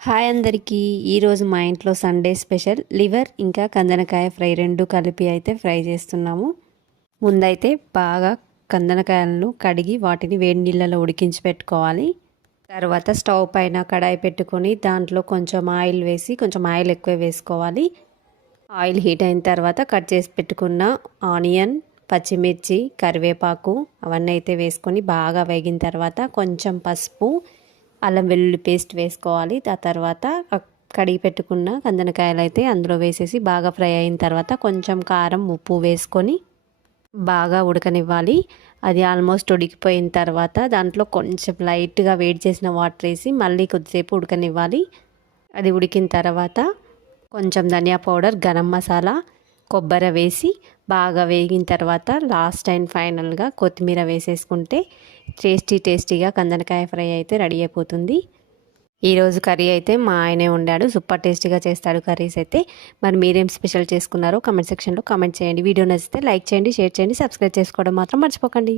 Hi అందరికీ. ఈరోజు మా ఇంట్లో సండే స్పెషల్. లివర్ ఇంకా కందనకాయ ఫ్రై రెండు కలిపి అయితే ఫ్రై చేస్తున్నాము. ముందైతే బాగా కందనకాయలను కడిగి వాటిని వేడి నీళ్ళలో ఉడికించి పెట్టుకోవాలి. తర్వాత స్టవ్ పైన కడాయి పెట్టుకొని దాంట్లో కొంచెం ఆయిల్ వేసి కొంచెం ఆయిల్ ఎక్కువ వేసుకోవాలి. ఆయిల్ హీట్ అయిన తర్వాత కట్ చేసి పెట్టుకున్న ఆనియన్ పచ్చిమిర్చి కరివేపాకు అవన్నీ అయితే వేసుకొని బాగా వేగిన తర్వాత కొంచెం పసుపు అల్లం వెల్లుల్లి పేస్ట్ వేసుకోవాలి. ఆ తర్వాత కడిగి పెట్టుకున్న కందనకాయలు అయితే అందులో వేసేసి బాగా ఫ్రై అయిన తర్వాత కొంచెం కారం ఉప్పు వేసుకొని బాగా ఉడకనివ్వాలి. అది ఆల్మోస్ట్ ఉడికిపోయిన తర్వాత దాంట్లో కొంచెం లైట్గా వేడి చేసిన వాటర్ వేసి మళ్ళీ కొద్దిసేపు ఉడకనివ్వాలి. అది ఉడికిన తర్వాత కొంచెం ధనియా పౌడర్ గరం మసాలా కొబ్బరి వేసి బాగా వేగిన తర్వాత లాస్ట్ అండ్ ఫైనల్గా కొత్తిమీర వేసేసుకుంటే టేస్టీ టేస్టీగా కందనకాయ ఫ్రై అయితే రెడీ అయిపోతుంది. ఈరోజు కర్రీ అయితే మా ఆయనే ఉండాడు సూపర్ టేస్టీగా చేస్తాడు కర్రీస్ అయితే. మరి మీరేం స్పెషల్ చేసుకున్నారో కమెంట్ సెక్షన్లో కమెంట్ చేయండి. వీడియో నచ్చితే లైక్ చేయండి షేర్ చేయండి సబ్స్క్రైబ్ చేసుకోవడం మాత్రం మర్చిపోకండి.